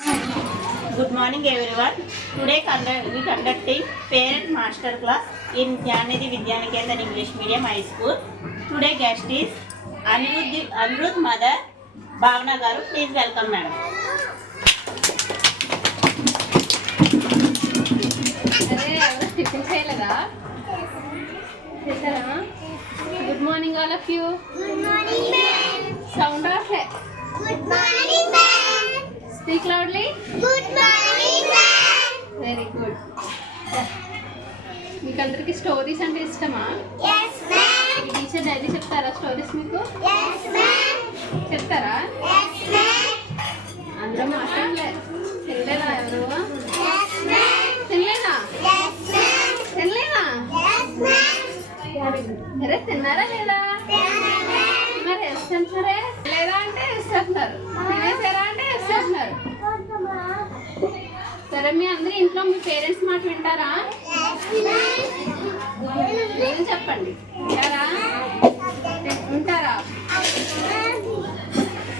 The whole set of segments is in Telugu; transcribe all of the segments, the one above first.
Good morning everyone. Today we conducting parent master class in Jnanidhi Vidyaniketan English Medium High School. Today guest is Anirudh mother Bhavna garu. Please welcome madam. Good morning all of you. Good morning ma'am. Sound off. Good morning ma'am. Speak loudly. Good morning ma'am. Very good. మీకు అందరికి స్టోరీస్ అంటే ఇష్టమా? Yes ma'am. మీ టీచర్ డైలీ చెప్తారా స్టోరీస్ మీకు? Yes ma'am. చెప్తారా? Yes ma'am. అందరూ మాట్లాడలే. తినలేదా ఎవరు? Yes ma'am. తినలేదా? Yes ma'am. తినలేదా? Yes ma'am. అరే తిన్నారా లేదా? Yes ma'am. మరి ఎస్ అంటారే లేదా అంటే ఎస్ అంటారు, తినేసారా అంటే ఎస్ అంటారు. సరే మీ అందరూ ఇంట్లో మీ పేరెంట్స్ మాట వింటారా? ఏం చెప్పండి, వింటారా? వింటారా?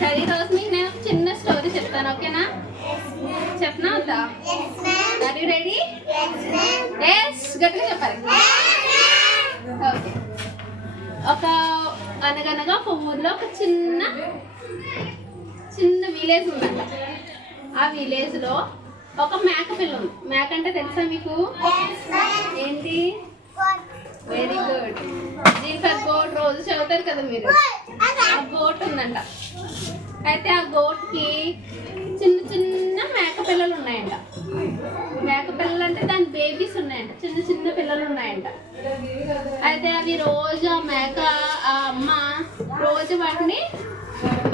సరే ఈరోజు మీకు నేను ఒక చిన్న స్టోరీ చెప్తాను, ఓకేనా? చెప్పనా వద్దా? Are you ready? ఎస్ గట్టిగా చెప్పాలి. ఓకే. ఒక అనగనగా ఒక ఊర్లో ఒక చిన్న విలేజ్ ఉందంట. ఆ విలేజ్ లో ఒక మేక పిల్ల ఉంది. మేక అంటే తెలుసా మీకు? ఏంటి? Very good. జీఫర్ గోట్ రోజు చదువుతారు కదా మీరు. ఆ గోట్ ఉందంట. అయితే ఆ గోట్ కి చిన్న చిన్న మేక పిల్లలు ఉన్నాయంట. మేక పిల్లలు అంటే దాని బేబీస్ ఉన్నాయంట, చిన్న చిన్న పిల్లలు ఉన్నాయంట. అయితే అవి రోజు ఆ అమ్మ రోజు వాటిని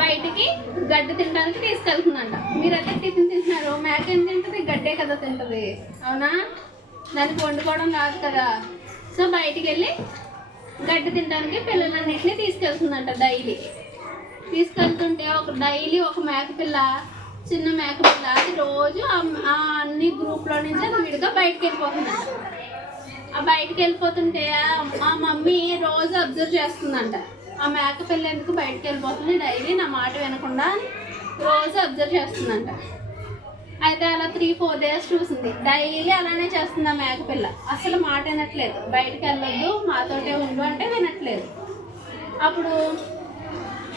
బయటికి గడ్డి తినడానికి తీసుకెళ్తుందంట. మీరైతే టిఫిన్ తింటున్నారు, మేక ఏం తింటుంది? గడ్డే కదా తింటుంది, అవునా? దానికి వండుకోవడం రాదు కదా. సో బయటికి వెళ్ళి గడ్డి తినడానికి పిల్లలన్నింటినీ తీసుకెళ్తుందంట. డైలీ తీసుకెళ్తుంటే డైలీ ఒక మేకపిల్ల, చిన్న మేకపిల్ల, అది రోజు అన్ని గ్రూప్లో నుంచి అది విడిగా బయటకు వెళ్ళిపోతుందంట. ఆ బయటకు వెళ్ళిపోతుంటే ఆ మమ్మీ రోజు అబ్జర్వ్ చేస్తుందంట. ఆ మేకపిల్ల ఎందుకు బయటకు వెళ్ళిపోతుంది, డైలీ నా మాట వినకుండా రోజు అబ్జర్వ్ చేస్తుందంట. అయితే అలా 3-4 days చూసింది. డైలీ అలానే చేస్తుంది ఆ మేకపిల్ల. అసలు మాట వినట్లేదు. బయటకు వెళ్ళొద్దు, మాతోటే ఉండు అంటే వినట్లేదు. అప్పుడు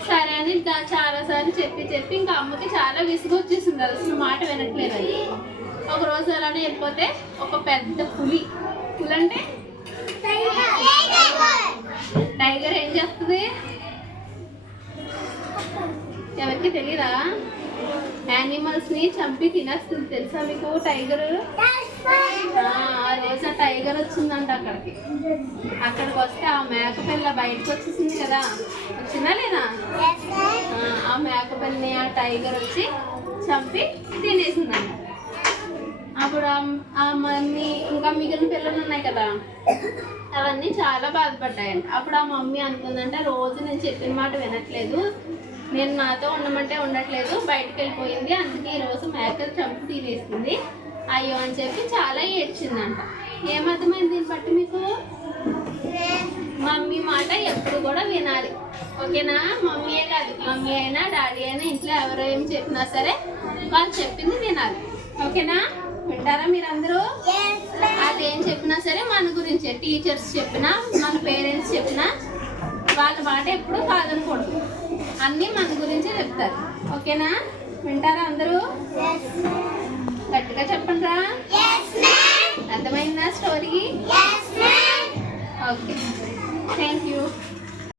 సరే అని చాలాసార్లు చెప్పి ఇంకా అమ్మకి చాలా విసుగు వచ్చేసింది, అసలు మాట వినట్లేదు అని. ఒకరోజు అలానే వెళ్ళిపోతే ఒక పెద్ద పులి అంటే టైగర్ ఏం చేస్తుంది ఎవరికి తెలీదా? యానిమల్స్ ని చంపి తినేస్తుంది, తెలుసా మీకు? టైగర్. ఆ రోజు ఆ టైగర్ వచ్చిందంట అక్కడికి. అక్కడికి వస్తే ఆ మేకపిల్ల బయటకు వచ్చేసింది కదా. వచ్చిందా లేదా? ఆ మేకపిల్లని ఆ టైగర్ వచ్చి చంపి తినేసిందంట. అప్పుడు ఆ మమ్మీ ఇంకా మిగిలిన పిల్లలు ఉన్నాయి కదా, అవన్నీ చాలా బాధపడ్డాయంట. అప్పుడు ఆ మమ్మీ అనుకుందంటే రోజు నేను చెప్పిన మాట వినట్లేదు, నేను నాతో ఉండమంటే ఉండట్లేదు, బయటకు వెళ్ళిపోయింది, అందుకే ఈరోజు మేకలు చంపి తినేసింది అయ్యో అని చెప్పి చాలా ఏడ్చిందంట. ఏమర్థమైంది దీన్ని బట్టి మీకు? మమ్మీ మాట ఎప్పుడు కూడా వినాలి, ఓకేనా? మమ్మీయే కాదు, మమ్మీ అయినా డాడీ అయినా ఇంట్లో ఎవరో ఏం చెప్పినా సరే వాళ్ళు చెప్పింది వినాలి, ఓకేనా? వింటారా మీరందరూ? అదేం చెప్పినా సరే మన గురించే, టీచర్స్ చెప్పినా మన పేరెంట్స్ చెప్పినా వాళ్ళ మాట ఎప్పుడు కాదనకూడదు, అన్నీ మన గురించే చెప్తారు, ఓకేనా? వింటారా అందరూ? గట్టిగా చెప్పండి రా. అర్థమైందా స్టోరీ? Okay, thank you.